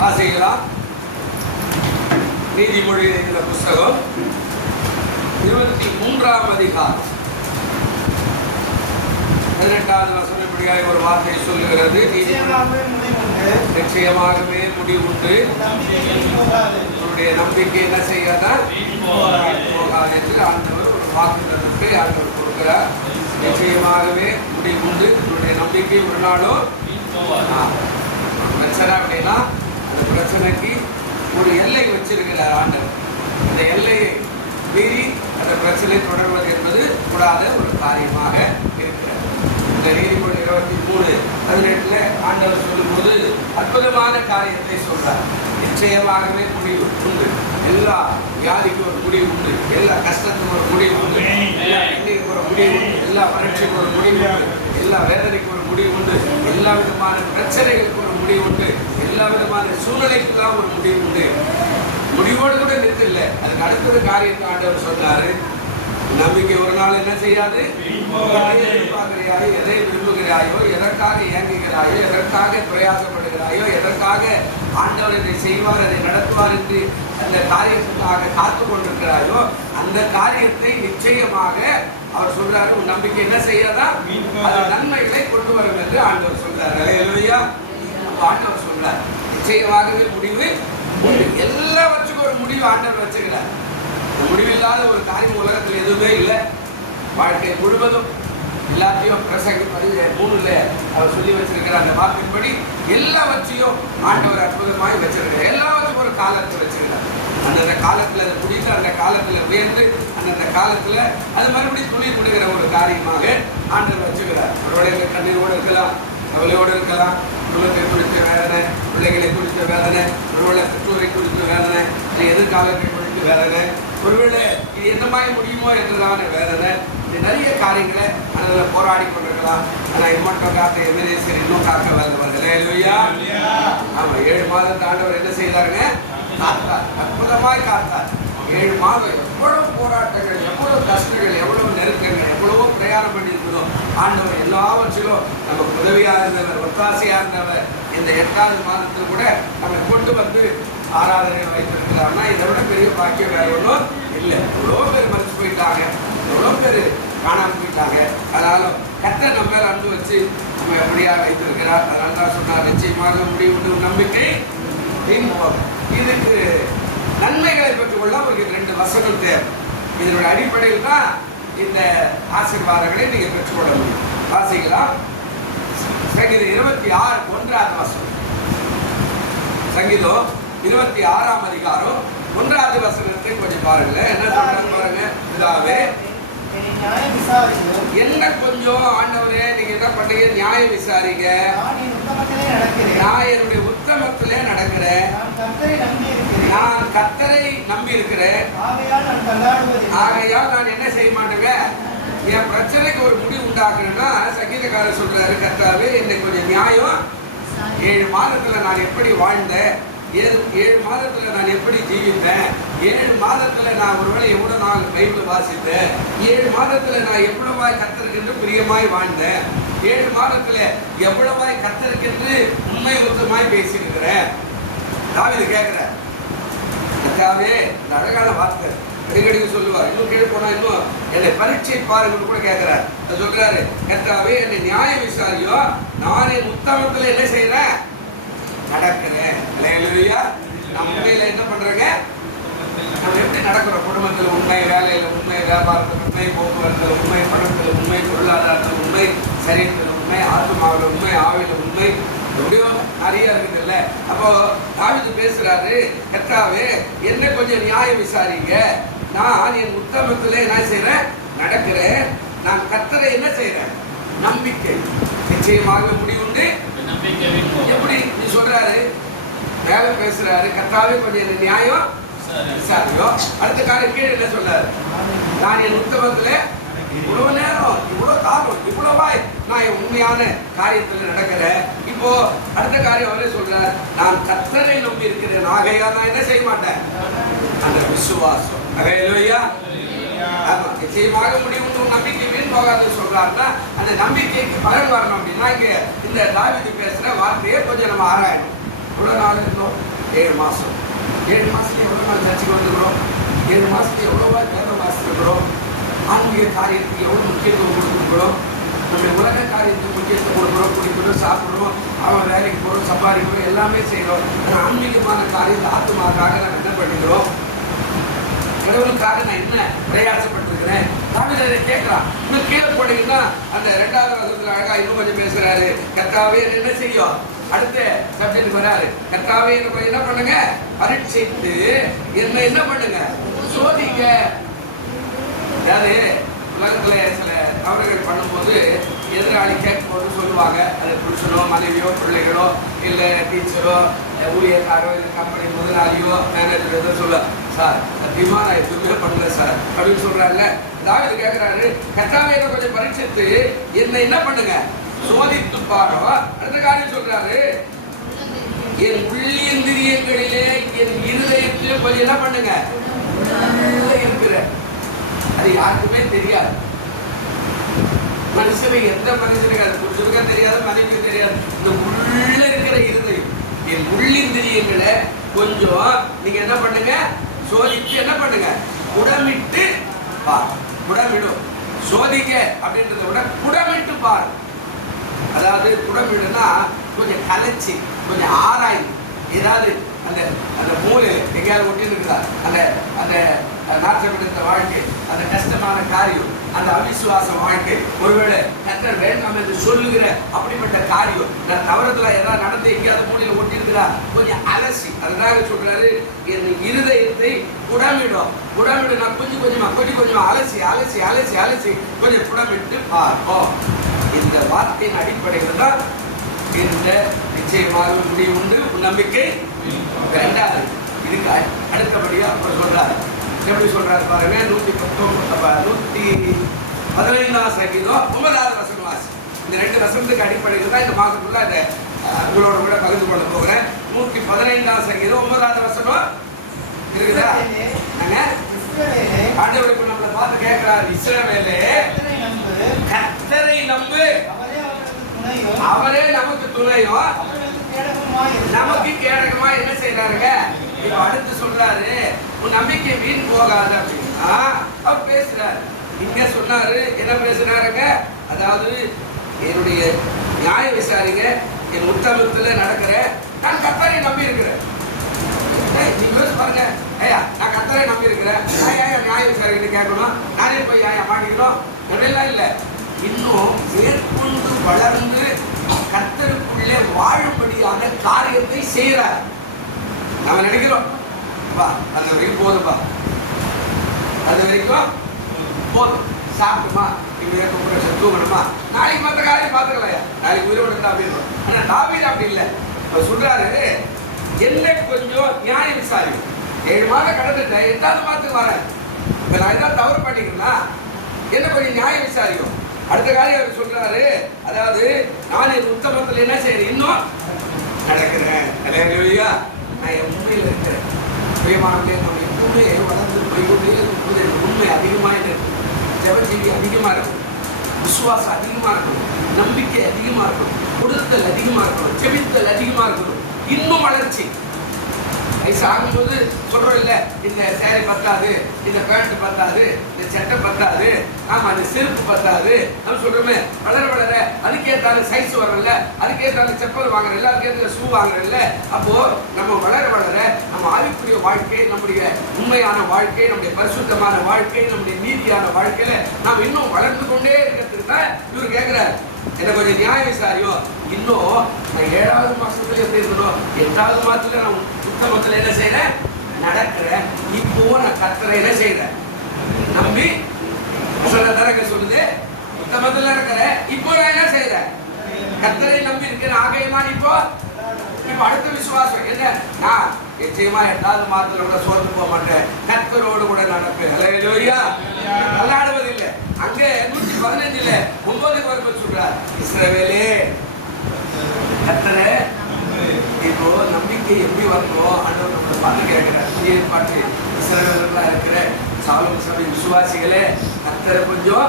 வாசிக்கலாம். நீதிமொழி எழுதின புஸ்தகம் 23ஆம் அதிகாரம் 18வது வசனம் இப்படியாய் ஒரு வார்த்தை சொல்லுகிறது. நிச்சயமாகவே முடிவுண்டு, உன்னுடைய நம்பிக்கை என்ன செய்யாத போகாது என்று ஆண்டவர் ஒரு வாக்குத்தத்தத்தை ஆண்டவர் கொடுக்கிறார். நிச்சயமாகவே முடிவுண்டு, உன்னுடைய நம்பிக்கை ஒரு நாளும் பிரச்சனை அப்படின்னா அந்த பிரச்சனைக்கு ஒரு எல்லை வச்சிருக்கிறார் ஆண்டவர். அந்த எல்லையை மீறி அந்த பிரச்சனை தொடர்வது என்பது கூடாத ஒரு காரியமாக இருக்கிறது. இந்த நீதிமொழி 23:18 ஆண்டவர் சொல்லும்போது அற்புதமான காரியத்தை சொல்றார். நிச்சயமாகவே முடிவு உண்டு, எல்லா வியாதிக்கும் ஒரு முடிவு உண்டு, எல்லா கஷ்டத்துக்கும் ஒரு முடிவு உண்டு, எல்லா எண்ணிக்கு ஒரு முடிவு உண்டு, எல்லா பரீட்சைக்கும் ஒரு முடிவு உண்டு, எல்லா வேதனைக்கும் ஒரு முடிவு உண்டு, எல்லா விதமான பிரச்சனைகளுக்கு ஒரு முடிவு உண்டு, எல்லா விதமான சூழ்நிலைக்கெல்லாம் ஒரு முடிவு உண்டு. முடிவோடு கூட நிறுத்தில்ல, அதுக்கு அடுத்தது காரியத்தை ஆண்டவர் சொன்னாரு. நம்பிக்கை ஒரு நாள் என்ன செய்யாது. எதிர்பார்க்கிறாயோ, எதை விரும்புகிறாயோ, எதற்காக இயங்குகிறாயோ, எதற்காக பிரயாசப்படுகிறாயோ, எதற்காக ஆண்டவர் இதை செய்வார், அதை நடத்துவார் என்று அந்த காரியத்துக்காக காத்து கொண்டிருக்கிறாயோ, அந்த காரியத்தை நிச்சயமாக அவர் சொல்றாரு. உன் நம்பிக்கை என்ன செய்யாதா, அது நன்மைகளை கொண்டு வரும் என்று ஆண்டவர் சொல்றாரு. அல்லேலூயா. ஆண்டவர் சொல்றார் நிச்சயமாகவே முடிவு உண்டு. எல்லாவற்றுக்கும் ஒரு முடிவு ஆண்டவர் வச்சுக்கிறார். முடிவில்லாத ஒரு காரியம் உலகத்தில் எதுவுமே இல்லை. வாழ்க்கை முழுவதும் எல்லாத்தையும் பிரசங்கி 13 அவர் சொல்லி வச்சிருக்கிற அந்த வாக்கின்படி எல்லாவற்றையும் ஆண்டவர் அற்புதமாய் வச்சிருக்கிறார். எல்லாவற்றுக்கும் ஒரு காலத்தை வச்சிருக்கிறார். அந்தந்த காலத்தில் அதை முடித்து அந்த காலத்தில் உயர்ந்து அந்தந்த காலத்தில் அது மறுபடியும் துணி கொடுக்கிற ஒரு காரியமாக ஆண்டவர் வச்சுக்கிறார். ஒருவேளை கண்ணீரோடு இருக்கலாம், கவலையோடு இருக்கலாம், குடும்பத்தை குறித்த வேதனை, பிள்ளைகளை குறித்த வேதனை, ஒருவேளை பெற்றோரை குறித்த வேதனை, எதிர்காலத்தை குறித்த வேதனை, ஒருவேளை இது என்ன மாதிரி முடியுமோ என்றதான வேதனை, இது நிறைய காரியங்களை அதில் போராடி கொண்டிருக்கலாம். ஆனால் இது மட்டும் காக்க எதிரேசர் இன்னும் காக்க வந்தவர்கள். இல்லையா? ஆமாம், 7 மாதத்து ஆண்டவர் என்ன செய்தாருங்க? காத்தார், அற்புதமாய் காத்தார். 7 மாதம் எவ்வளவு போராட்டங்கள், எவ்வளவு கஷ்டங்கள், எவ்வளவு நெருக்கங்கள், எவ்வளவோ பிரயாணம் பண்ணி இருக்கிறோம். ஆண்டவர் எல்லாவற்றிலும் நமக்கு உதவியாக இருந்தவர், ஒத்தாசையாக இருந்தவர். இந்த 8வது மாதத்தில் கூட நம்ம கொண்டு வந்து ஆராதனை வைத்திருக்கிறார்னா இதை விட பெரிய பாக்கியம் வேற ஒன்றும் இல்லை. எவ்வளோ பேர் மறைச்சு போயிட்டாங்க, எவ்வளோ பேர் காணாமல் போயிட்டாங்க. அதனாலும் கர்த்தர் நம்ம மேல அன்பு வச்சு நம்ம எப்படியா வைத்திருக்கிறார். அதனால தான் சொன்னார், நிச்சயமாக முடிவு நம்பிக்கை போகும். இதுக்கு நன்மைகளை பெற்றுக்கொள்ள அவருக்கு 2 வசனம் தேவை. இதனுடைய அடிப்படையில் தான் இந்த ஆசீர்வாதங்களை நீங்க பெற்றுக்கொள்ள முடியும். வாசிக்கலாம். சங்கீதம் 26:1 வசனம். சங்கீதம் 26ஆம் அதிகாரம் 1வது வசனத்தை கொஞ்சம் பாருங்களேன். என்ன சொல்றாங்க பாருங்க. இதாவே என்ன கொஞ்சம் ஆண்டவரே நீங்க என்ன பண்றீங்க, நியாயம் விசாரிங்க. நான் என்னுடைய உத்தமத்திலே நடக்கிறேன், நான் கர்த்தரை நம்பி இருக்கிறேன், ஆகையால் நான் என்ன செய்ய மாட்டேங்க. என் பிரச்சனைக்கு ஒரு முடிவு உண்டாக்குறேன்னா சங்கீதக்காரர் சொல்றாரு, கர்த்தாவே என்னை கொஞ்சம் நியாயம். 7 மாதத்துல நான் எப்படி வாழ்ந்தேன், 7 மாதத்துல நான் எப்படி ஜீவித்தேன், 7 மாதத்துல நான் ஒருவேளை எவ்வளவு நாள் பைபிள் வாசித்தேன், 7 மாதத்துல நான் எவ்வளவாய் கர்த்தருக்கென்று பிரியமாய் வாழ்ந்தேன், 7 மாதத்துல எவ்வளவாய் கர்த்தருக்கென்று உண்மை உத்தமாய் பேசியிருக்கிறேன். தாவீது கேட்கிறேன், கர்த்தாவே, இந்த அழகான வார்த்தை அடிக்கடி சொல்லுவார். இன்னும் கீழே போனா இன்னும் என்னை பரீட்சை பாருங்கன்னு கூட கேட்கிறார். சொல்றாரு, கர்த்தாவே என்னை நியாயம் விசாரியோ, நான் என் உத்தமத்துல என்ன செய்யறேன், நடக்கிறேன். இல்லையா? நம்ம உண்மையில என்ன பண்றேங்க, நம்ம எப்படி நடக்கிறோம்? குடும்பத்தில் உண்மை, வேலையில உண்மை, வியாபாரத்தில் உண்மை, போக்குவரத்தில் உண்மை, பணத்தில் உண்மை, பொருளாதாரத்தில் உண்மை, சரீரத்தில் உண்மை, ஆத்மாவில் உண்மை, ஆவில உண்மை, எப்படியோ நிறைய இருக்குதுல்ல. அப்போ தாவீது பேசுறாரு, கர்த்தாவே என்ன கொஞ்சம் நியாயம் விசாரிங்க, நான் என் உத்தமத்திலே என்ன செய்யறேன், நடக்கிறேன், நான் கர்த்தரை என்ன செய்யறேன், நம்பிக்கை. நிச்சயமாக முடிவுண்டு. எப்படி நீ சொல்றாரு, மேல பேசுறாரு, கர்த்தாவே கொஞ்சம் நியாயம் விசாரியோ. அடுத்த காரியம் கீழே என்ன சொல்றாரு, நான் என் உத்தமத்திலே இவ்வளவு நேரம், இவ்வளவு காலம், இவ்வளவாய் நான் என் உண்மையான காரியத்தில் நடக்கிறேன். இப்போ அடுத்த காரியம் அவரே சொல்றார், நான் கர்த்தரை நம்பி இருக்கிறேன், ஆகையா நான் என்ன செய்ய மாட்டேன், அந்த விசுவாசம். அல்லேலூயா. ஆமா, நிச்சயமாக முடிவு நம்பிக்கை வீண் போகாது சொல்றாருன்னா அந்த நம்பிக்கைக்கு பலன் வரணும் அப்படின்னா இங்க இந்த தாவீது பேசுற வார்த்தையை கொஞ்சம் நம்ம ஆராயணும். எவ்வளோ நாள் இருந்தோம்? 7 மாதம். 7 மாதத்துல எவ்வளோ நாள் சர்ச்சைக்கு வந்துக்கிறோம்? 7 மாதத்துல எவ்வளோ வேலை வாசிக்கிறோம்? ஆன்மீக காரியத்துக்கு எவ்வளோ முக்கியத்துவம் கொடுத்துருக்குறோம்? நம்ம உலக காரியத்துக்கு முக்கியத்துவம் கொடுக்குறோம், குடிக்கிறோம், சாப்பிட்றோம், அவன் வேலைக்கு போகிறோம், சம்பாதிக்கிறோம், எல்லாமே செய்கிறோம். ஆனால் ஆன்மீகமான காரியத்தை ஆத்மாக்காக நம்ம என்ன பண்ணிக்கிறோம்? கடவுளுக்காக நான் என்ன பிரயாசப்பட்டிருக்கிறேன்? தாவீது கேட்கலாம். இன்னும் கீழே போனீங்கன்னா அந்த 2வது வசனத்துல அழகா இன்னும் கொஞ்சம் பேசுறாரு. கர்த்தாவே என்ன செய்யும்? அடுத்த சப்ஜெக்ட் வராரு. கர்த்தாவே என்ன பண்ணுங்க? பரீட்சைத்து என்ன என்ன பண்ணுங்க? சோதிங்க. அதாவது உலகத்துல சில தவறுகள் பண்ணும்போது எதிராளி கேட்கும்போது சொல்லுவாங்க, அது புருஷனோ மனைவியோ பிள்ளைகளோ இல்லை டீச்சரோ ஊழியக்காரோ இல்லை கம்பெனி முதலாளியோ மேனேஜர் எதோ சொல்ல, சார் சத்தியமா நான் எதுவுமே பண்ணல சார் அப்படின்னு சொல்றாருல்ல. தாவீது கேட்கிறாரு, கர்த்தாவே கொஞ்சம் பரீட்சித்து என்ன பண்ணுங்க? சோதித்து பாரோ. அடுத்த காரியம் சொல்றாரு, என் உள்ளிந்திரியங்களிலே என் இருதயத்திலே கொஞ்சம் என்ன பண்ணுங்க? இருக்கிற அது யாருக்குமே தெரியாது. மனுஷனுக்கு எந்த மனுஷனுக்கு அது புருஷனுக்கா தெரியாது, மனைவிக்கு தெரியாது. இந்த உள்ள இருக்கிற இருதயம், என் உள்ளிந்திரியங்களை கொஞ்சம் நீங்க என்ன பண்ணுங்க? சோதிச்சு என்ன பண்ணுங்க? குடமிட்டு பார். குடமிடும். சோதிக்க அப்படின்றத விட குடமிட்டு பார். அதாவது குடமிடுனா கொஞ்சம் கலைச்சி, கொஞ்சம் ஆராய்ந்து, ஏதாவது அந்த அந்த மூளை எங்கேயாவது ஒட்டி இருக்குதா? அந்த அந்த நாற்றமிடுத்த வாழ்க்கை, அந்த கஷ்டமான காரியம், அந்த அவிசுவாச வாழ்க்கை, ஒருவேளை கர்த்தர் வேண்டாம் என்று சொல்லுகிற அப்படிப்பட்ட காரியம், நான் தவறுதலா ஏதாவது நடந்து எங்கேயாவது மூலையில் ஒட்டி இருக்குதா? கொஞ்சம் அலசி. அதனால சொல்றாரு, என் இருதயத்தை குடமிடும். குடமிடு நான் கொஞ்சம் அலசி அலசி அலசி அலசி கொஞ்சம் குடமிட்டு பார்ப்போம். இந்த வார்த்தையின் அடிப்படையில் தான் இந்த நிச்சயமாக முடிவு உண்டு நம்பிக்கை. 2வது இதுக்கு அடுத்தபடியா அவர் சொல்றாரு. எப்படி சொல்றாரு பாருங்க. 115 சங்கீதம் 9வது வசனம் வாசி. இந்த 2 வசனத்துக்கு அடிப்படையில் தான் இந்த மாதத்துக்குள்ள அதை உங்களோட கூட பகிர்ந்து கொள்ள போகிறேன். 115 சங்கீதம் 9வது வசனம் இருக்குதா? ஆண்டவருக்கு நம்மளை பார்த்து கேட்கிறார், இஸ்ரவேலே கர்த்தரை நம்பு, அவரே நமக்கு துணையும் நமக்கு கேடகமா என்ன செய்யறாருங்க? இப்ப அடுத்து சொல்றாரு, உன் நம்பிக்கை வீண் போகாது அப்படின்னா அவர் பேசுறாரு. இங்க சொன்னாரு, என்ன பேசுறாருங்க? அதாவது என்னுடைய நியாய விசாரிங்க, என் உத்தமத்துல நடக்கிற நான் கர்த்தரை நம்பி இருக்கிறேன். நீங்க பாருங்க, ஐயா நான் கர்த்தரை நம்பி இருக்கிறேன், நியாய விசாரிக்கிட்டு கேட்கணும், நானே போய் மாட்டிக்கணும் அதெல்லாம் இல்லை. இன்னும் மேற்கொண்டு வளர்ந்து கர்த்தருக்குள்ளே வாழும்படியான காரியத்தை செய்யறார். நம்ம நினைக்கிறோம், அது வரைக்கும் போதும்பா, அது வரைக்கும் போதும், சாப்பிடுமா, தூங்கணுமா, நாளைக்கு மற்ற காரியம் பார்த்துக்கலையா, நாளைக்கு உயிரோடு இருந்தா அப்படின்னு. ஆனா தாவீது அப்படி இல்லை. சொல்றாரு, என்ன கொஞ்சம் நியாய விசாரிக்கும். 7 மாதம் கடந்துட்டேன், 8வது மாதத்துக்கு வரேன், இப்ப நான் ஏதாவது தவறு பண்ணிக்கிறேன்னா என்ன கொஞ்சம் நியாய விசாரிக்கும். அடுத்த காரியம் அவர் சொல்றாரு, அதாவது நான் என் உத்தமத்தில் என்ன செய்யறேன்? இன்னும் நடக்கிறேன். நான் என் உண்மையில் இருக்கிறேன். சுயமானே நம்ம எப்பவுமே வளர்ந்து போய்கொண்டே இருக்கும்போது எனக்கு உண்மை அதிகமாக இருக்கு. ஜெபஜீவி அதிகமாக இருக்கும், விசுவாசம் அதிகமாக இருக்கணும், நம்பிக்கை அதிகமாக இருக்கணும், கொடுத்தல் அதிகமாக இருக்கணும், ஜெபித்தல் அதிகமாக இருக்கணும். இன்னும் வளர்ச்சி. வயசு ஆகும்போது சொல்றோம் இல்ல, இந்த சேரி பத்தாது, இந்த பேண்ட் பத்தாது, இந்த சட்டை பத்தாது, ஆமா இந்த செருப்பு பத்தாது நம்ம சொல்றோமே. வளர வளர அதுக்கேற்றால சைஸ் வரல, அதுக்கேற்றால செப்பல் வாங்குற, எல்லாருக்கேற்ற ஷூ வாங்குறதில்ல. அப்போ நம்ம வளர வளர நம்ம ஆவிக்குரிய வாழ்க்கை, நம்முடைய உண்மையான வாழ்க்கை, நம்முடைய பரிசுத்தமான வாழ்க்கை, நம்முடைய நீதியான வாழ்க்கையில நாம் இன்னும் வளர்ந்து கொண்டே இருக்கிறதுக்கு தான் இவர் கேட்கிறாரு, என்ன கொஞ்சம் நியாய விசாரியோ. இன்னும் நான் 7வது மாசத்துல எப்படி இருக்கணும், 8வது மாசத்துல நான் உத்தமத்துல என்ன செய்யறேன்? நடக்கிறேன். இப்போ நான் கர்த்தரை என்ன செய்யறேன்? நம்பி தரங்க சொல்லுது, உத்தமத்துல இருக்கிறேன். இப்போ நான் என்ன செய்யறேன்? கர்த்தரை நம்பி இருக்கிறேன். ஆகையமா இப்போ அடுத்த விசுவாசம் என்ன? நான் நிச்சயமா 8வது மாதத்துல கூட சோர்ந்து போக மாட்டேன், கர்த்தரோடு கூட நடப்பேன். ஹல்லேலூயா. விளையாடுவதில்லை. அங்க 115 9க்கு வரும்போது சொல்றார், இஸ்ரவேலே கர்த்தரே. இப்போ நம்பிக்கை எப்படி வரணும் ஆண்டவர் நம்மளை பார்த்து கேட்கிறார். புதிய ஏற்பாட்டு இஸ்ரவேலர்களா இருக்கிற சாலோம் சபை விசுவாசிகளே, கர்த்தரை கொஞ்சம்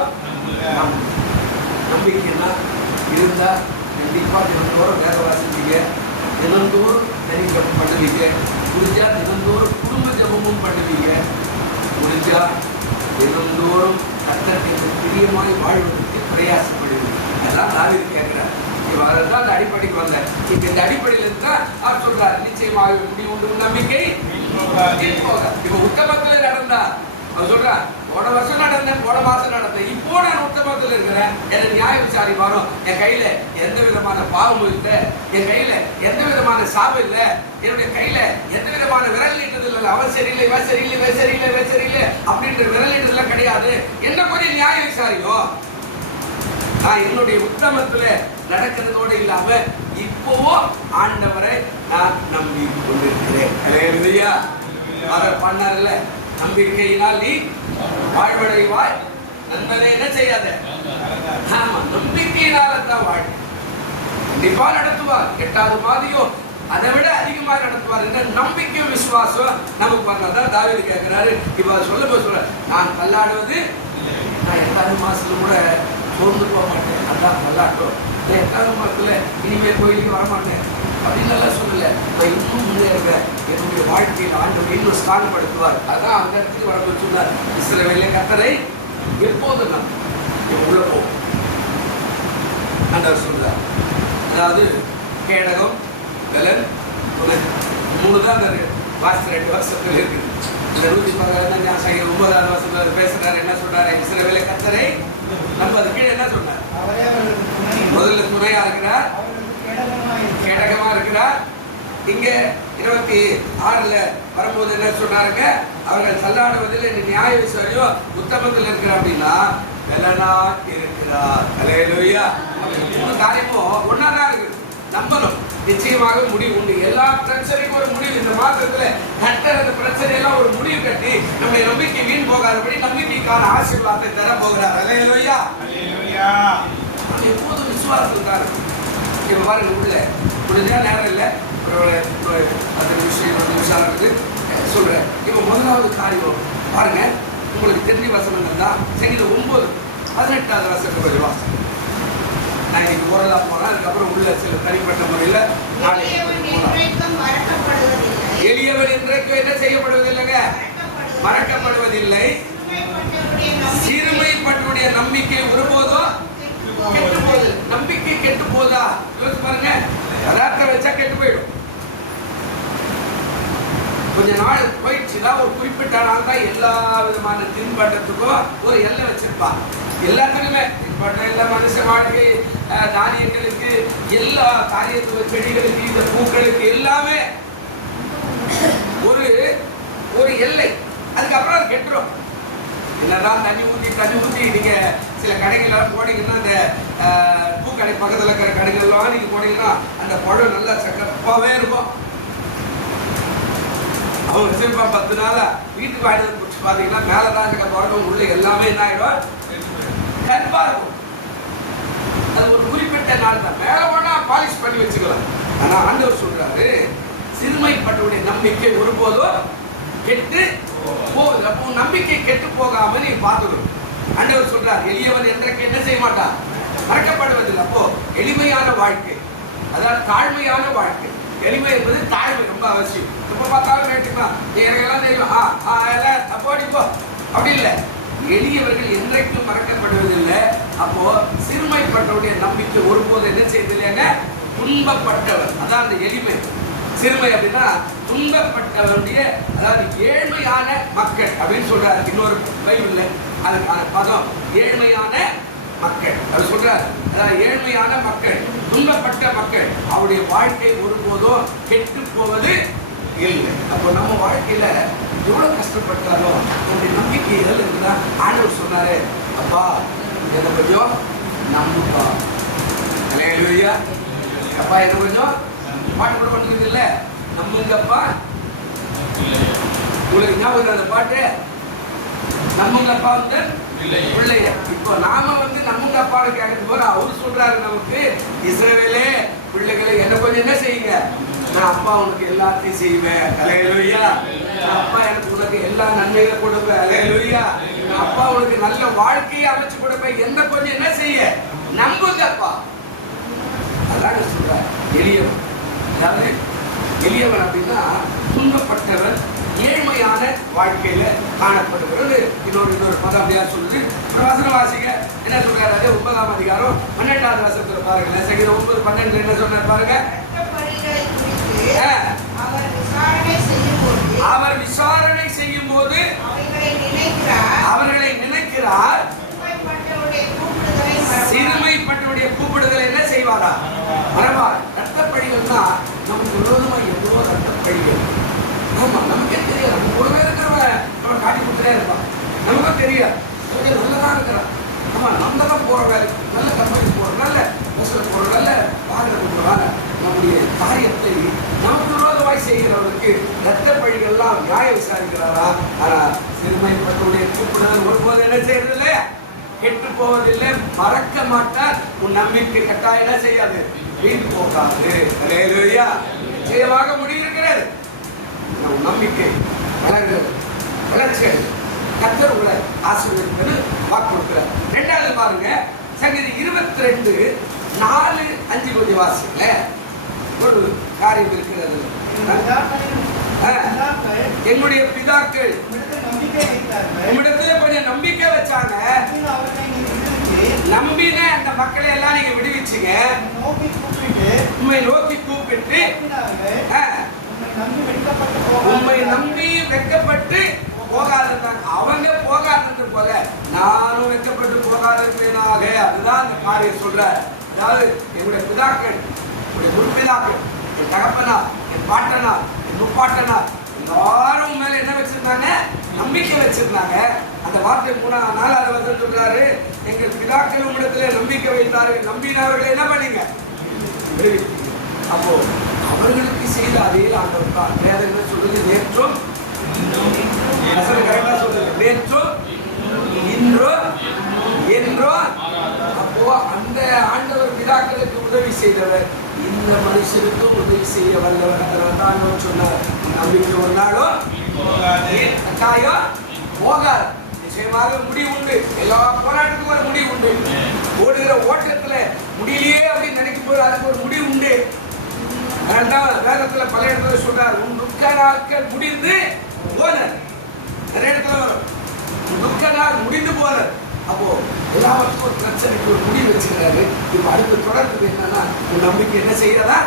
நம்பிக்கைன்னா இருந்தா கண்டிப்பா தினந்தோறும் வேத வாசிப்பீங்க, தினந்தோறும் இந்த தனி ஜபம் பண்ணுவீங்க, முடிஞ்சா தினந்தோறும் குடும்ப ஜபமும் பண்ணுவீங்க, முடிஞ்சா தினந்தோறும் கர்த்தருக்கு பிரியமாய் வாழ்வதற்கு பிரயாசப்படுவீங்க. அதெல்லாம் தாவீது கேட்கிறார். அதெல்லாம் அந்த அடிப்படைக்கு வந்தார். இப்ப இந்த அடிப்படையில் இருந்தா அவர் சொல்றார், நிச்சயமாக முடிவு உண்டு நம்பிக்கை. இப்ப உத்தமத்துல நடந்தா அவர் சொல்றார், போன வருஷம் நடந்தேன், போன மாசம் நடந்தேன், இப்போ நான் உத்தமத்தில் இருக்கிறேன், எனக்கு நியாய விசாரி வரும், என் கையில எந்த விதமான பாவமும் இல்லை, என் கையில எந்த விதமான சாபம் இல்லை, என்னுடைய கையில எந்த விதமான விரல் நீட்டது இல்லை, அவன் சரியில்லை, இவன் சரியில்லை, இவன் சரியில்லை, இவன் சரியில்லை அப்படின்ற விரல் நீட்டதுலாம் கிடையாது. என்ன கொஞ்சம் நியாய விசாரியும். நான் என்னுடைய உத்தமத்துல நடக்கிறதோடு இல்லாம இப்போவோ ஆண்டவரை நான் நம்பி கொண்டிருக்கிறேன். அதை பண்ணார்ல, நம்பிக்கையினால் நீ வாழ்வடைவாய், நன்மையை என்ன செய்யாத. ஆமா, நம்பிக்கையினால தான் வாழ். கண்டிப்பா நடத்துவார், 8வது மாதிரியோ அதை விட அதிகமாக நடத்துவார் என்ற நம்பிக்கையும் விசுவாசம் நமக்கு பண்ணதான் தாவீது கேட்கிறாரு. இப்ப சொல்ல நான் தள்ளாடுவது, நான் 8வது மாசத்துல கூட சோர்ந்து போக மாட்டேன், அதான் தள்ளாட்டும், 8வது மாசத்துல இனிமேல் கோயிலுக்கு வரமாட்டேன் அப்படின்னு எல்லாம் சொல்லல. நான் இன்னும் முன்னேறுவேன், என்னுடைய வாழ்க்கையில் ஆண்டவர் இன்னும் ஸ்தானப்படுத்துவார். அதான் அந்த இடத்துக்கு வர சொன்னார், இஸ்ரவேலின் கர்த்தரை எப்போது நான் உள்ள போகும் ஆண்டவர் சொல்றார். அதாவது கேடகம், பலன், துணை, 3 தான் அந்த வாசல் 2 வருஷத்துல இருக்குது. இந்த 119வது வருஷத்துல பேசுறாரு. என்ன சொல்றாரு? இஸ்ரவேலின் கர்த்தரை நம்ம அது கீழே என்ன சொன்னார்? முதல்ல துணையா இருக்கிறார், கேடகமா இருக்கிறார். இங்க 26ல வரும்போது என்ன சொன்னாருங்க? அவர்கள் தள்ளாடுவதில் நியாய விசாரியோ உத்தமத்தில் இருக்கிறார் அப்படின்னா பலனா இருக்கிறார். அல்லேலூயா. 3 காரியமும் ஒன்னாதான் இருக்குது. நம்பணும், நிச்சயமாக முடிவு உண்டு. எல்லா பிரச்சனைக்கும் ஒரு முடிவு. இந்த மாதத்துல கர்த்தர் அந்த பிரச்சனை எல்லாம் ஒரு முடிவு கட்டி நம்முடைய நம்பிக்கை வீண் போகாதபடி நம்பிக்கைக்கான ஆசீர்வாதத்தை தர போகிறார். அல்லேலூயா. அல்லேலூயா. அது எப்போதும் விசுவாசம் தான். இப்ப பாருங்க, உள்ள முடிஞ்சா நேரம் இல்லை, ஒரு 10 நிமிஷம் இருக்குது சொல்றேன். இப்ப முதலாவது காரியம் பாருங்க, உங்களுக்கு தெரிஞ்ச வசனங்கள் தான். சங்கீதம் 9:18 வசனத்துக்கு ஒரு வாசம். நான் இன்னைக்கு ஓரலா போனேன், அதுக்கப்புறம் உள்ள சில தனிப்பட்ட முறையில் எளியவன் என்றைக்கும் என்ன செய்யப்படுவதில்லைங்க? மறக்கப்படுவதில்லை. சிறுமைப்பட்டுடைய நம்பிக்கை ஒருபோதும் கெட்டு போகுது. நம்பிக்கை கெட்டு போதா? யோசிச்சு பாருங்க. யதார்த்தம் வச்சா கெட்டு போயிடும். கொஞ்ச நாள் போயிடுச்சுன்னா ஒரு குறிப்பிட்ட நாள் தான் எல்லா விதமான தின்பண்டத்துக்கும் ஒரு எல்லை வச்சிருப்பான். எல்லாத்துக்குமே தின்பண்டம், எல்லா மனுஷ வாழ்க்கை, தானியங்களுக்கு, எல்லா காரியத்துக்கு, செடிகளுக்கு, இந்த பூக்களுக்கு எல்லாமே ஒரு எல்லை. அதுக்கப்புறம் அது கெட்டுரும். என்னதான் தண்ணி ஊற்றி நீங்க சில கடைகள்லாம் போனீங்கன்னா, அந்த பூக்கடை பக்கத்தில் இருக்கிற கடைகள்லாம் நீங்க போனீங்கன்னா அந்த பழம் நல்லா சக்கப்பாவே இருக்கும். அவங்க வச்சிருப்பா 10 நாளா வீட்டுக்கு வாங்கிட்டு குடிச்சு பார்த்தீங்கன்னா மேலதான் இருக்கிற பழம் உள்ள எல்லாமே என்ன ஆயிடும்? கருப்பா இருக்கும். அது ஒரு குறிப்பிட்ட நாள் தான். மேல போனா பாலிஷ் பண்ணி வச்சுக்கலாம். ஆனா ஆண்டவர் சொல்றாரு, சிறுமைப்பட்டுடைய நம்பிக்கை ஒருபோதும் கெட்டு போகுது. அப்போ நம்பிக்கை கெட்டு போகாம நீ பார்த்துக்கணும். ஆண்டவர் சொல்றார், எளியவன் என்றைக்கு என்ன செய்ய மாட்டான்? மறக்கப்படுவதில்லை. அப்போ எளிமையான வாழ்க்கை, அதாவது தாழ்மையான வாழ்க்கை. எளிமை என்பது தாழ்மை ரொம்ப அவசியம். எப்ப பார்த்தாலும் கேட்டுக்கலாம், எனக்கெல்லாம் தெரியும், அப்போ அப்படி இல்லை. எளியவர்கள் என்றைக்கும் மறக்கப்படுவதில்லை. அப்போ சிறுமைப்பட்டவருடைய நம்பிக்கை ஒருபோது என்ன செய்யதில்லைங்க? துன்பப்பட்டவர், அதான் அந்த எளிமை. சிறுமை அப்படின்னா துன்பப்பட்டவருடைய, அதாவது ஏழ்மையான மக்கள் அப்படின்னு சொல்றாரு. இன்னொரு பைபிள்ல அதுக்கான பதம் ஏழ்மையான மக்கள் அவர் சொல்றாரு. அதாவது ஏழ்மையான மக்கள், துன்பப்பட்ட மக்கள், அவருடைய வாழ்க்கை ஒருபோதும் கெட்டு போவது இல்லை. அப்போ நம்ம வாழ்க்கையில எவ்வளவு கஷ்டப்பட்டாலும் அந்த நம்பிக்கை எதில் இருக்குன்னா, ஆண்டவர் சொன்னாரு, அப்பா என்ன கொஞ்சம் நம்புப்பா. அல்லேலூயா. அப்பா என்ன கொஞ்சம் பாட்டு கூட பண்ணுறது இல்லை, நம்புங்கப்பா. உங்களுக்கு ஞாபகம் அந்த பாட்டு, நம்புங்கப்பா வந்து பிள்ளைய. இப்போ நாம வந்து நம்புங்க அப்பான்னு கேட்கறது போற அவரு சொல்றாரு நமக்கு, இஸ்ரவேலே பிள்ளைகளை என்ன கொஞ்சம் என்ன செய்யுங்க, நான் அப்பா உனக்கு எல்லாத்தையும் செய்வேன். அல்லேலூயா. அப்பா எனக்கு உனக்கு எல்லா நன்மைகளை கொடுப்பேன். அல்லேலூயா. அப்பா உனக்கு நல்ல வாழ்க்கையை அமைச்சு கொடுப்பேன். என்ன கொஞ்சம் என்ன செய்ய, நம்புங்கப்பா. அதான் சொல்றாரு எளியவன். அதாவது எளியவன் அப்படின்னா துன்பப்பட்டவன், ஏழ்மையான வாழ்க்கையில காணப்படுகிறது. இன்னொரு பதம் அப்படியா சொல்லுது. ஒரு வசனம் வாசிங்க, என்ன சொல்றாரு? 9ஆம் அதிகாரம் 12வது வசனத்துல பாருங்க. சங்கீதம் 9:12 என்ன சொன்னார் பாருங்க. அவர் விசாரணை செய்யும் போது அவர்களை நினைக்கிறார். சிறுமைப்பட்டவருடைய கூப்பிடுதலை என்ன செய்வாரா? மறவார். ரத்தப்பழிகள்னா நமக்கு விரோதமா எவ்வளோ ரத்தப்பழிகள். ஆமா, நமக்கே தெரியாது. ஒரு பேர் இருக்கிறவன் நம்ம காட்டி கொடுத்துட்டே இருப்பான். நமக்கும் தெரியாது. நல்லதான் இருக்கிறான். ஆமா, நம்ம தான் போற வேலைக்கு, நல்ல கம்பெனி போறோம், நல்ல பஸ்ல போறோம், நல்ல வாகனத்துக்கு போறாங்க. நம்முடைய காரியத்தை நமக்கு விரோதமாய் செய்கிறவருக்கு ரத்தப்பழிகள்லாம் நியாயம் விசாரிக்கிறாரா? ஆனா சிறுமைப்பட்டவருடைய கூப்பிடுதல் ஒருபோது என்ன செய்யறது இல்லையா? கெட்டு போவதில்லை, மறக்க மாட்டார். உன் நம்பிக்கை கட்டாயம் என்ன செய்யாது? வீண் போகாது. அல்லேலூயா. நிச்சயமாக முடியிருக்கிறது. உன் நம்பிக்கை வளர்கிறது, வளர்ச்சி கர்த்தர் உங்களை ஆசீர்வதிப்பது வாக்கு கொடுக்கிறார். 2வது பாருங்க, சங்கீதம் 22:4-5 கொஞ்சம் வாசிக்கல. ஒரு காரியம் இருக்கிறது. என்னுடைய பிதாக்கள் உம்மிடத்துல கொஞ்சம் நம்பிக்கை வச்சாங்க. நம்பின அந்த மக்களை எல்லாம் நீங்க விடுவிச்சீங்க. உண்மை நோக்கி கூப்பிட்டு உண்மை நம்பி வெட்கப்பட்டு போகாதிருந்தாங்க. அவங்க போகாது போல நானும் வெட்கப்பட்டு போகாதிருப்பேனாக. அதுதான் அந்த காரியம் சொல்ற. அதாவது என்னுடைய பிதாக்கள், என்னுடைய முற்பிதாக்கள், என் தகப்பனா, என் பாட்டனா, என் முப்பாட்டனா எல்லாரும் மேல என்ன வச்சிருந்தாங்க? நம்பிக்கை வச்சிருந்தாங்க. அந்த வார்த்தை 4வது வசனம் சொல்றாரு, எங்கள் பிதாக்கள் உம்மிடத்திலே நம்பிக்கை வைத்தார்கள், நம்பினவர்களை என்ன பண்ணீங்க? அப்போ அவர்களுக்கு செய்த அதே ஆண்டவர் தான். வேதம் என்ன சொல்றது? நேற்றும் கரெக்டா சொல்றது, நேற்றும் இன்றும் என்றும். அப்போ அந்த ஆண்டவர் பிதாக்களுக்கு உதவி செய்தவர் இந்த மனுஷருக்கும் உதவி செய்ய வல்லவர். அதனால்தான் சொன்னார், நம்பிக்கை ஒரு நாளும் கட்டாயம் போகாது. நிச்சயமாக முடிவு உண்டு. எல்லா போராட்டத்துக்கும் ஒரு முடிவு உண்டு. ஓடுகிற ஓட்டத்துல முடியலையே அப்படின்னு நினைக்கும் போது அதுக்கு ஒரு முடிவு உண்டு. அதனால்தான் வேதத்துல பல இடத்துல சொல்றார், உன் துக்க நாட்கள் முடிந்து போன. நிறைய இடத்துல வரும், உன் துக்க நாள் முடிந்து போன. அப்போ எல்லாருக்கும் ஒரு பிரச்சனைக்கு ஒரு முடிவு வச்சுக்கிறாரு. இப்ப அடுத்த தொடர்பு என்னன்னா, உன் நம்பிக்கை என்ன செய்யறதா?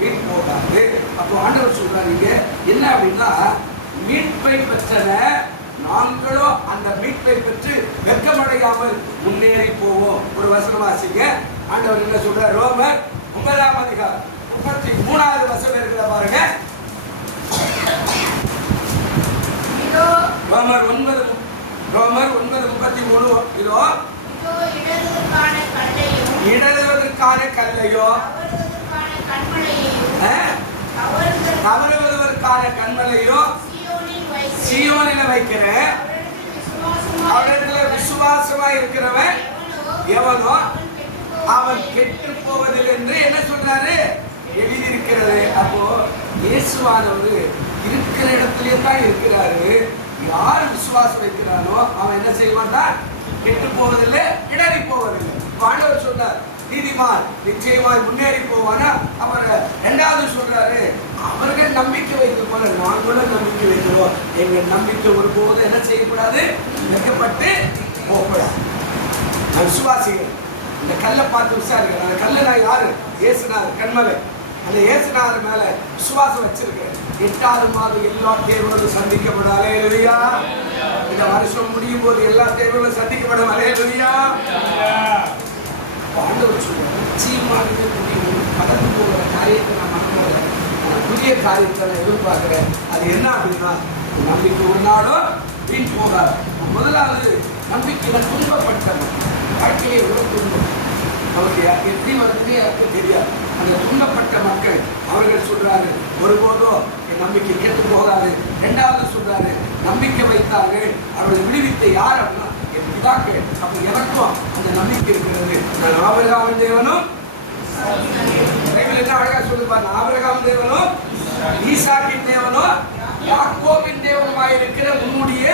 வீண் போகாது. அப்போ ஆண்டவர் சொல்றாங்க என்ன அப்படின்னா, மீட்பை பெற்றன நாங்களோ அந்த மீட்பை பெற்று வெட்கமடையாமல் முன்னேறி போவோம். ஒரு வசனம் வாசிங்க. ஆண்டவர் என்ன சொல்றார்? ரோமர் 9ஆம் அதிகாரம் 33வது வசனம் இருக்கிற பாருங்க. ரோமர் 9:33. இதோ இடறுவதற்கான கல்லையோ தவறுவதற்கான கண்மலையோ சீயோனில வைக்கிறேன். அவரிடத்துல விசுவாசமா இருக்கிறவன் எவனோ அவன் கெட்டு போவதில்லை என்று என்ன சொல்றாரு? எழுதியிருக்கிறது. அப்போ இயேசுவானவர் இருக்கிற இடத்திலே தான் இருக்கிறாரு. யார் விசுவாசம் வைக்கிறானோ அவன் என்ன செய்வான்? கெட்டு போவதில்லை, இடறி போவதில்லை. ஆண்டவர் சொன்னார், நீதிமான் நிச்சயமாய் முன்னேறி போவானா. அவர் 2வது சொல்றாரு, அவர்கள் நம்பிக்கை வைத்து போல நாங்களும் நம்பிக்கை வைக்கிறோம். எங்கள் நம்பிக்கை ஒருபோது என்ன செய்யக்கூடாது? வெட்கப்பட்டு போகக்கூடாது. நான் விசுவாசிகள் இந்த கல்லை பார்த்து விசாரிக்கிறேன். அந்த கல்லை நான் யாரு? இயேசுநாதர் கண்மலை. அந்த இயேசுநாதர் மேல விசுவாசம் வச்சிருக்கேன். 8வது மாதம் எல்லா தேர்வுகளும் சந்திக்கப்படும். அல்லேலூயா. இந்த வருஷம் முடியும் போது எல்லா தேர்வுகளும் சந்திக்கப்படும். அல்லேலூயா. ஆண்டவர் சொல்றார், நிச்சயமாக கடந்து போகிற காரியத்தை நான் மனதில் புதிய காரியத்தை நான் எதிர்பார்க்கிறேன். அது என்ன அப்படின்னா, நம்பிக்கை ஒரு நாளும் வீண் போகாது. முதலாவது நம்பிக்கையில துன்பப்பட்டவன் வாழ்க்கையை எவ்வளவு துன்பம் நமக்கு எப்படி வருதுன்னு எனக்கு தெரியாது. அந்த துன்பப்பட்ட மக்கள் அவர்கள் சொல்றாரு, ஒருபோதோ என் நம்பிக்கை கெட்டு போகாது. 2வது சொல்றாரு, நம்பிக்கை வைத்தார்கள், அவர்கள் விடுவித்த யார் அப்படின்னா என் பிதாக்கள். அப்ப எனக்கும் அந்த நம்பிக்கை இருக்கிறது. நான் ஆபிரகாமின் தேவனும் என்ன அழகா சொல்லுவார், ஆபிரகாமின் தேவனும் ஈசாக்கின் தேவனும் யாக்கோபின் தேவனுமாய் இருக்கிற உன்னுடைய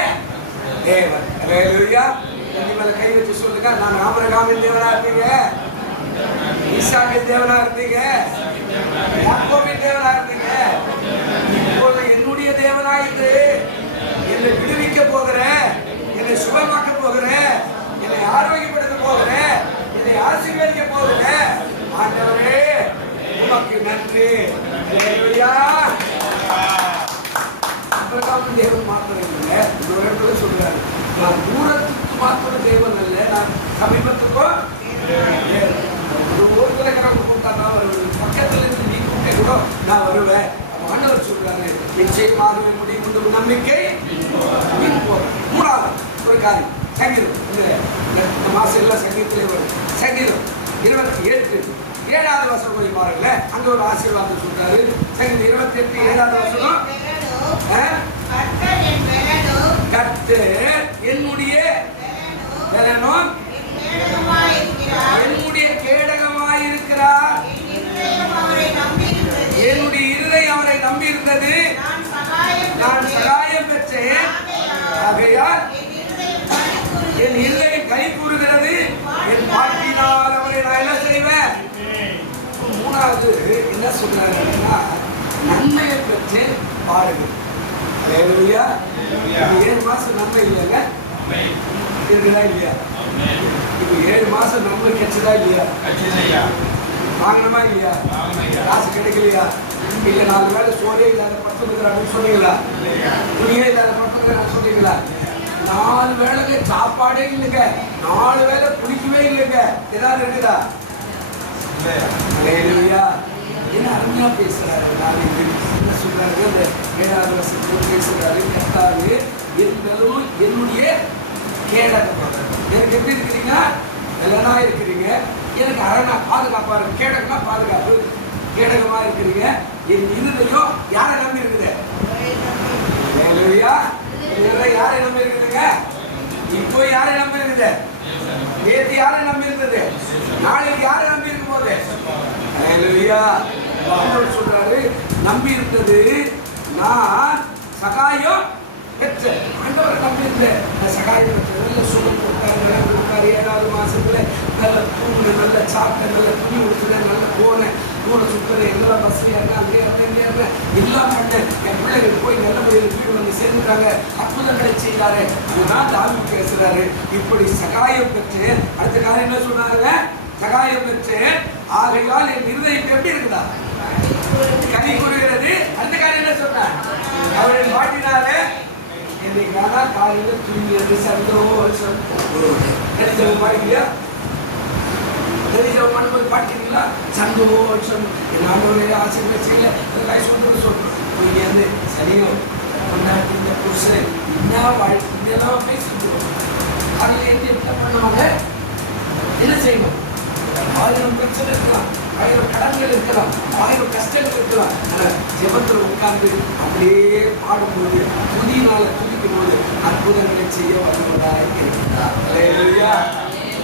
தேவன். அல்லேலூயா. மேல கை வச்சு சொல்லுங்க, நான் ஆபிரகாமின் தேவனா இருந்தீங்க, ஈசாக்கின் தேவனா இருந்தீங்க, யாக்கோபின் தேவனா இருந்தீங்க. சுகமாக்க போகிறேன், என்னை ஆரோக்கியப்படுத்த போகிறேன், என்னை ஆசீர்வதிக்க போகிறேன். ஆண்டவரே உமக்கு நன்றி. அல்லேலூயா. அபிரகாம் தேவன் மாத்திரம் இல்லை, இன்னொரு இடத்துல சொல்றாரு, நான் தூரத்துக்கு மாத்திரம் தேவன் அல்ல, நான் சமீபத்துக்கும் ஒரு கிழக்கிறவங்க கூப்பிட்டா வருவேன், பக்கத்துல இருந்து நீ கூப்பிட்டே கூட நான் வருவேன். ஆண்டவர் சொல்றாரு, நிச்சயமாகவே முடியும் என்ற நம்பிக்கை. மூணாவது ஒரு காரியம், சங்கீதம். இந்த மாசம் எல்லாம் சங்கீதத்திலே வரும். சங்கீதம் 28 வசனம் போய் பாருங்கள, அங்க ஒரு ஆசீர்வாதம் சொல்றாரு. சங்கீதம் 28 7வது வசனம், கர்த்தர் என்னுடைய பலனும் என்னுடைய கேடகமாயிருக்கிறார், என்னுடைய இருதயம் அவரை நம்பி இருந்தது, நான் சகாயம் பெற்றேன், ஆகையால் என் இருதயம் கை கூறுகிறது, என் பாட்டினால் அவரை நான் என்ன செய்வேன். மூணாவது என்ன சொல்றாருன்னா, நன்மையை பெற்று பாடுங்க. 7 மாசம் நன்மை இல்லைங்க, இருக்குதா இல்லையா? இப்ப 7 மாசம் நன்மை கிடைச்சதா இல்லையா? வாங்கணுமா இல்லையா? காசு கிடைக்கலையா? இல்ல 4 வேளை சோறே இல்லாத படுத்துக்கிறான்னு சொன்னீங்களா? துணியே இல்லாத படுத்துக்கிறான்னு சொன்னீங்களா? 4 வேளைக்கு சாப்பாடே இல்லைங்க, 4 வேளை குளிக்கவே இல்லைங்க, ஏதாவது இருக்குதா? என்ன அருமையா பேசுறாரு. நான் என்ன சொல்றாரு, அந்த 7வது வருஷத்துல பேசுறாரு, கர்த்தாவே என்பதும் என்னுடைய கேடகம். எனக்கு எப்படி இருக்கிறீங்க? எல்லனா இருக்கிறீங்க, எனக்கு அரணா பாதுகாப்பா இருக்கு. கேடகம்னா பாதுகாப்பு, கேடகமா இருக்கிறீங்க. என் இருதயம் யாரை நம்பி இருக்குது? யாரை நம்பி இருக்குதுங்க? இப்போ யாரை நம்பி இருக்குது? நேற்று யாரை நம்பி இருந்தது? நாளைக்கு யாரை நம்பி இருக்கும் போது? சொல்றாரு, நம்பி இருந்தது நான் சகாயம் பெற்ற. ஆண்டவரை நம்பி இருந்தேன், சகாயம் பெற்ற. நல்ல சுகம் கொடுத்தாரு, 7வது மாசத்துல நல்ல தூங்கு, நல்ல சாப்பிட்ட, நல்ல துணி கொடுத்துட்டேன், நல்ல போனேன், ஊரை சுற்றுறேன், எல்லாம் பஸ்ஸில் இருந்தேன், அங்கேயே இருந்தேன், எல்லாம் பண்ணேன். என் பிள்ளைகள் போய் நல்ல முறையில் வீடு வந்து சேர்ந்துட்டாங்க, அற்புதங்களை செய்தாரு. அதுதான் தாவீது பேசுறாரு, இப்படி சகாயம் பெற்று. அடுத்த காலம் என்ன சொன்னாங்க? சகாயம் பெற்று, ஆகையால் என் இருதயம் எப்படி இருக்குதா? கனி கூறுகிறது. அடுத்த காலம் என்ன சொன்னார்? அவரின் பாட்டினாலே என்னைக்கான காலையில் தூங்கியது சந்தோஷம். தெரிஞ்சவங்க பாடிக்கலையா? தெரிஞ்சவங்க பண்ணும்போது பாடிக்கிறீங்களா? சந்தோஷம் என் ஆண்டவரே ஆசீர்வாதம் செய்யல சொல்றோம். நீங்க வந்து சரியோ கொண்டாடி இந்த புருஷன் என்ன வாழ்க்கை இதெல்லாம் பேசிட்டு அதில் இருந்து என்ன பண்ணுவாங்க? என்ன செய்யணும்? 1000 பிரச்சனை இருக்கலாம், 1000 கடன்கள் இருக்கலாம், 1000 கஷ்டங்கள் இருக்கலாம். ஆனால் ஜெபத்தில் உட்கார்ந்து அப்படியே பாடும்போது, துதியினால துதிக்கும் போது அற்புதங்களை செய்ய வல்லவராக இருக்கிறார். அல்லேலூயா.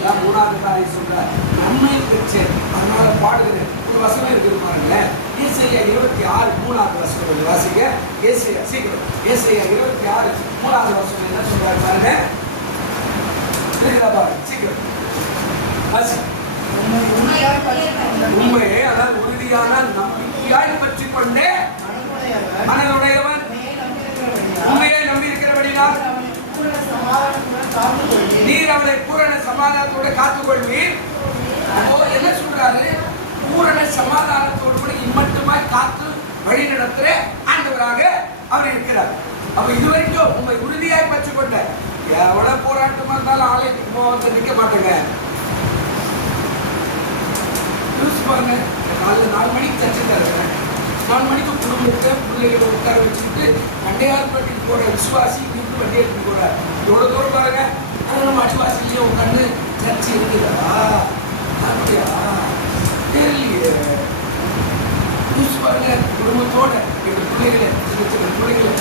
3வது காரியம் சொல்றார், நன்மை பெற்றேன், அதனால பாடுகிறேன். ஒரு வசனம் இருக்குது பாருங்களேன், ஏசாயா 26 3வது வசனம் கொஞ்சம் வாசிங்க. ஏசாயா சீக்கிரம், ஏசாயா 26 3வது வசனம் என்ன சொல்றாரு பாருங்க. சீக்கிரம் வாசி. உண்மையை, அதாவது உறுதியான நம்பிக்கையாய் பற்றி கொண்டே மனதுடையவன் உண்மையை நம்பி இருக்கிறபடினால் நீர் அவளை பூரண சமாதானத்தோடு காத்துக்கொள்வீர். என்ன சொல்றாரு? பூரண சமாதானத்தோடு கூட இம்மட்டுமாய் காத்து வழி நடத்துற ஆண்டவராக அவர் இருக்கிறார். அப்ப இதுவரைக்கும் உண்மை உறுதியாய் பற்றி கொண்ட எவ்வளவு போராட்டமா இருந்தாலும் ஆலயத்துக்கு போக நிற்க மாட்டேங்க. பாருங்க, காலையில் 4 மணிக்கு சர்ச்சை தருவேன், 4 மணிக்கு குடும்பத்தை பிள்ளைகளை உட்கார வச்சுக்கிட்டு வண்டையார்பட்டிக்கு போற விசுவாசி இங்கிருந்து வண்டி எடுத்துட்டு போறாரு. எவ்வளவு தூரம் பாருங்க. ஆனால் நம்ம அடிவாசிலேயே உட்காந்து சர்ச்சை இருக்குதா? அப்படியா? தெரியலையே. பாருங்க, குடும்பத்தோட எங்க பிள்ளைகளை சின்ன சின்ன பிள்ளைகளை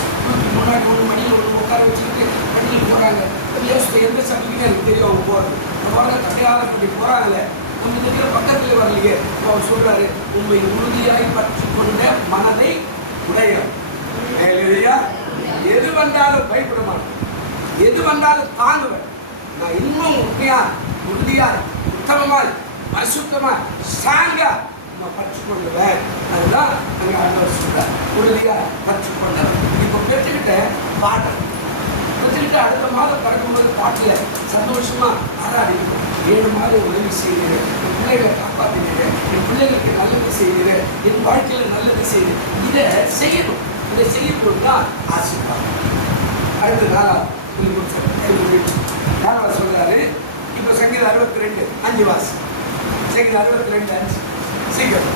முன்னாடி 1 மணியில் உட்கார வச்சுக்கிட்டு வண்டியில் போறாங்க. எந்த சபைக்குன்னு எனக்கு தெரியும் அவங்க போறது. நம்மளால தடையாளப்பட்டி போறாங்கல்ல, நம்ம இருக்கிற பக்கத்துல வரலையே. அவர் சொல்றாரு, உண்மை உறுதியாய் பற்றி கொண்ட மனதை உடைய. எது வந்தாலும் பயப்பட மாட்டேன், எது வந்தாலும் தாங்குவேன். நான் இன்னும் உண்மையா உறுதியா உத்தமமாய் பரிசுத்தமா ஸ்ட்ராங்கா நான் பற்றி கொள்ளுவேன். அதுதான் அங்க ஆண்டவர் சொல்றார், உறுதியா பற்றி கொண்டவர். இப்போ பெற்றுக்கிட்ட பாடம் வச்சுக்கிட்டு அடுத்த மாதம் பிறக்கும்போது பாட்டில் சந்தோஷமா ஆராடிக்கணும். 7 மாதம் உதவி செய்கிறேன், என் பிள்ளைகளை காப்பாற்றினேன், என் பிள்ளைகளுக்கு நல்லது செய்கிறேன், என் வாழ்க்கையில் நல்லது செய்கிறேன். இதை செய்யணும். இதை செய்யும்போது தான் ஆசீர்வாதம். அடுத்த நாளாக யார் சொல்றாரு? இப்போ சங்கீதம் 62 5 வாசி. சங்கீதம் 62 5 சீக்கிரம்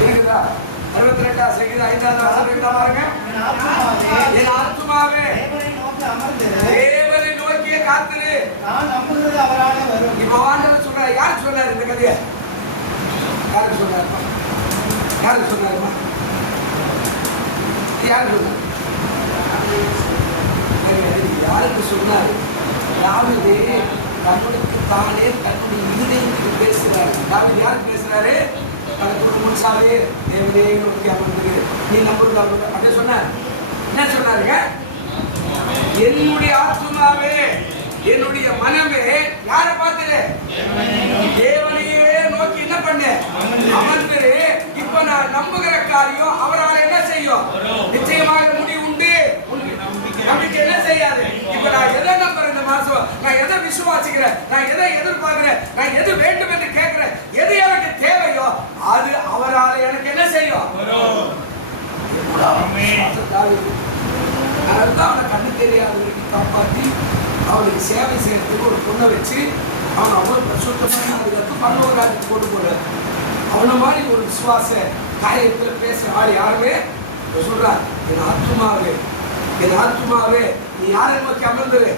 இருக்குதா? 62 சங்கீதம் 5வது வசனம் பாருங்க. என் ஆத்துமாவே தேவனை நோக்கியே காத்திரு, நான் நம்புகிறது அவராலே வரும். இப்போ ஆண்டவர் சொல்றாரு. யார் சொன்னாரு இந்த கதையை? யாருக்கு சொன்னாருமா? யாருக்கு சொன்னாருமா? யாரு சொன்னாரு? யாருக்கு சொன்னாரு? தாவீது தன்னுக்கு தானே தன்னுடைய இருதயத்துக்கு பேசுறாரு. தாவீது யாருக்கு பேசுறாரு? தனக்கு முன்சாவே தேவனே நோக்கி அமர்ந்து நீ நம்புறது அப்படி சொன்னார். என்ன சொன்னாருங்க? என்னுடைய ஆத்துமாவே, என்னுடைய மனமே யாரை பார்த்துரு? தேவனையே நோக்கி என்ன பண்ணு? அமர்ந்துரு. இப்ப நான் நம்புகிற காரியம் அவரால் என்ன செய்யும்? நிச்சயமாக முடிவு உண்டு. நம்பிக்கை என்ன செய்யாது. இப்ப நான் எதை நம்புறேன்? இந்த மாசம் நான் எதை விசுவாசிக்கிறேன், நான் எதை எதிர்பார்க்கிறேன், நான் எது வேண்டும் என்று கேட்கிறேன், எது எனக்கு தேவையோ அது அவரால் எனக்கு என்ன செய்யும்? அதனால்தான் அவனை கண்ணு தெரியாதவருக்கு காப்பாற்றி அவனுக்கு சேவை செய்யறதுக்கு ஒரு பொண்ணை வச்சு அவன் அவ்வளவு பரிசுத்தமான அதுக்கு பரலோகராஜ்யத்துக்கு கொண்டு போறாரு. அவனை மாதிரி ஒரு விசுவாச காரியத்தில் பேச ஆள் யாருமே சொல்றார். என் ஆத்துமாவே, என் ஆத்துமாவே நீ யாரை நோக்கி அமர்ந்தது?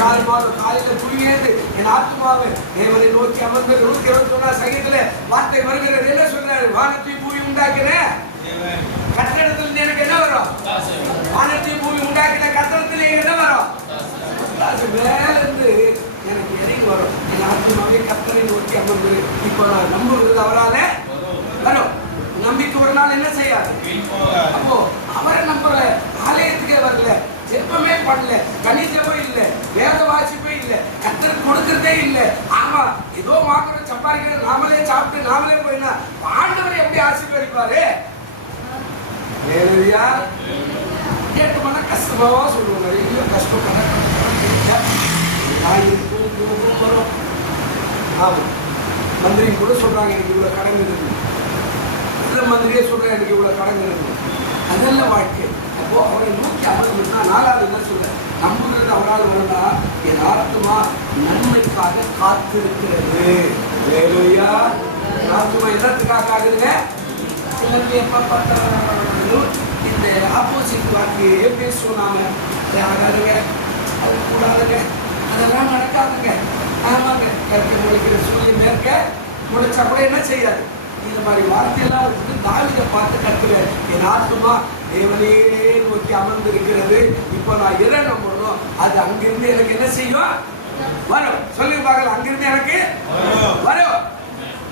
காலையில புரியாது. என் ஆத்துமாவே தேவனை நோக்கி அமர்ந்தது. 121 சங்கீதத்துல வார்த்தை வருகிறது. என்ன சொல்றாரு? வானத்தை பூமி உண்டாக்கின கட்டடத்துல எனக்கு என்ன வரும்? வானத்தை பூமி உண்டாக்கின கட்டடத்துல என்ன வரும்? மேல இருந்து எனக்கு இறங்கி வரும். என் ஆத்துமாவே கர்த்தரை நோக்கி அமர்ந்தது. இப்போ நான் நம்புகிறது அவரால வரும். நம்பிக்கை ஒரு நாள் என்ன செய்யாது. அப்போ அவரை நம்புற ஆலயத்துக்கே வரல, ஜெபமே பண்ணல, கனி ஜெபம் இல்லை, வேத வாசிப்பே இல்லை, கர்த்தர் கொடுக்கறதே இல்லை. ஆமா ஏதோ மாத்திரம் சம்பாதிக்கிறது, நாமளே சாப்பிட்டு நாமளே போயினா ஆண்டவரை எப்படி ஆசீர்வதிப்பாரு? நேரடியா கேட்டு பண்ண கஷ்டமாவா சொல்லுவாங்க. நிறைய கஷ்டம் வரும். ஆமா மந்திரி கூட சொல்றாங்க எனக்கு இவ்வளவு கடன் இருக்கு. மந்திரியே சொல்றேன் எனக்கு இவ்வளவு கடன் இருக்கு. அதெல்லாம் வாழ்க்கை. அப்போ அவரை நோக்கி அமர்ந்துன்னா 4வது என்ன சொல்ற? நம்புகிறது அவரால் வருதா? என் ஆத்துமா நன்மைக்காக காத்திருக்கிறது. ஹல்லேலூயா. ஆத்துமா எதற்காக காக்குதுங்க? சிலருக்கு எப்ப பார்த்தாலும் இந்த ஆப்போசிட் வார்த்தையே பேசுவோம். நாம ஆகாதுங்க, அது கூடாதுங்க, அதெல்லாம் நடக்காதுங்க. ஆமாங்க கருத்து முளைக்கிற சூழ்நிலை மேற்க முளைச்சா கூட என்ன செய்யாது. இந்த மாதிரி வார்த்தையெல்லாம் வச்சுட்டு தாவீதை பார்த்து கத்துற. என் ஆத்துமா தேவனே நோக்கி அமர்ந்திருக்கிறது. இப்போ நான் எதை நம்பணும் அது அங்கிருந்து எனக்கு என்ன செய்யும்? வரும். சொல்லி பார்க்கல. அங்கிருந்து எனக்கு வரும்.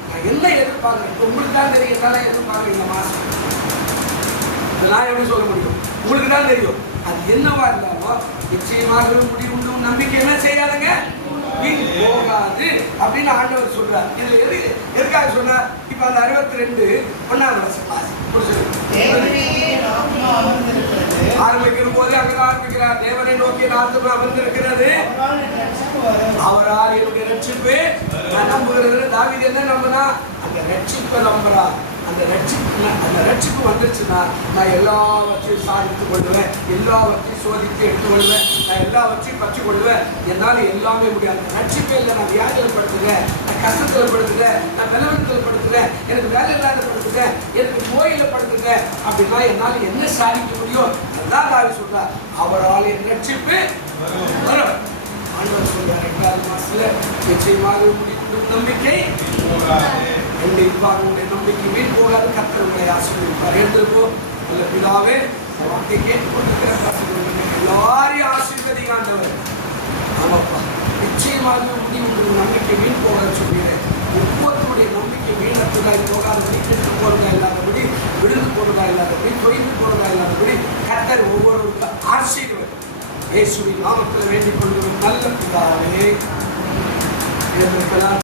நான் என்ன எதிர்பார்க்கிறேன்? இப்போ உங்களுக்கு தான் தெரியும் என்ன எதிர்பார்க்கிறேன் இந்த மாசம். நான் எப்படி சொல்ல முடியும்? உங்களுக்கு தான் தெரியும். அது என்னவா இருந்தாலும் நிச்சயமாக முடிவு உண்டு. நம்பிக்கை என்ன செய்யாதுங்க? வீண் போகாது அப்படின்னு ஆண்டவர் சொல்றார். இதுல எதுக்காக சொன்னார்? இப்ப அந்த 62 1வது வசனம் ஆரம்பிக்கிற போது அங்க ஆரம்பிக்கிறார். தேவனை நோக்கி ஆத்துமா அமர்ந்திருக்கிறது, அவரால் என்னுடைய ரட்சிப்பு நான் நம்புகிறது. தாவீது என்ன நம்பினா? அந்த ரட்சிப்பை நம்புறா. அந்த ரட்சிப்பு வந்துருச்சுன்னா நான் எல்லாவற்றையும் சாதித்துக் கொள்வேன், எல்லாவற்றையும் சோதித்து எடுத்துக்கொள்வேன், நான் எல்லாவற்றையும் பற்றி கொள்வேன். என்னால் எல்லாமே முடியாது. ரட்சிப்பே இல்லை. நான் வியாதியில் படுத்துகிறேன், நான் கஷ்டத்தில் படுத்துகிறேன், நான் வெள்ளத்தில் படுத்துகிறேன், எனக்கு வேலை இல்லாத படுத்துகிறேன், எனக்கு நோயில் படுத்துகிறேன் அப்படின்னா என்னால் என்ன சாதிக்க முடியும்? அதுதான் தாவீது சொல்றார். அவரால் என் ரட்சிப்பு வரும். ஆண்டவர் சொல்றார் 2வது மாசத்துல நிச்சயமாக முடிவு நம்பிக்கை உங்களுடைய நம்பிக்கை வீண் போகாது. கர்த்தர் உங்களை ஆசீர்வதிப்பார். எழுந்திருப்போம். நல்ல பிதாவே வார்த்தை கேட்டுக்கொண்டிருக்கிற எல்லாரையும் ஆசீர்வதிங்க ஆண்டவர். ஆமாப்பா நிச்சயமாக முடிவு நம்பிக்கை வீண் போக சொல்கிறேன். ஒவ்வொருடைய நம்பிக்கை வீணத்துக்காய் போகாதபடி, கெட்டு போறதா இல்லாதபடி, விழுந்து போறதா இல்லாதபடி, தொய்ந்து போறதா இல்லாதபடி கர்த்தர் ஒவ்வொருவருக்கும் ஆசீர்வதி இயேசுவின் நாமத்தில் வேண்டிக் கொள்கிறோம். நல்ல பிதாவே.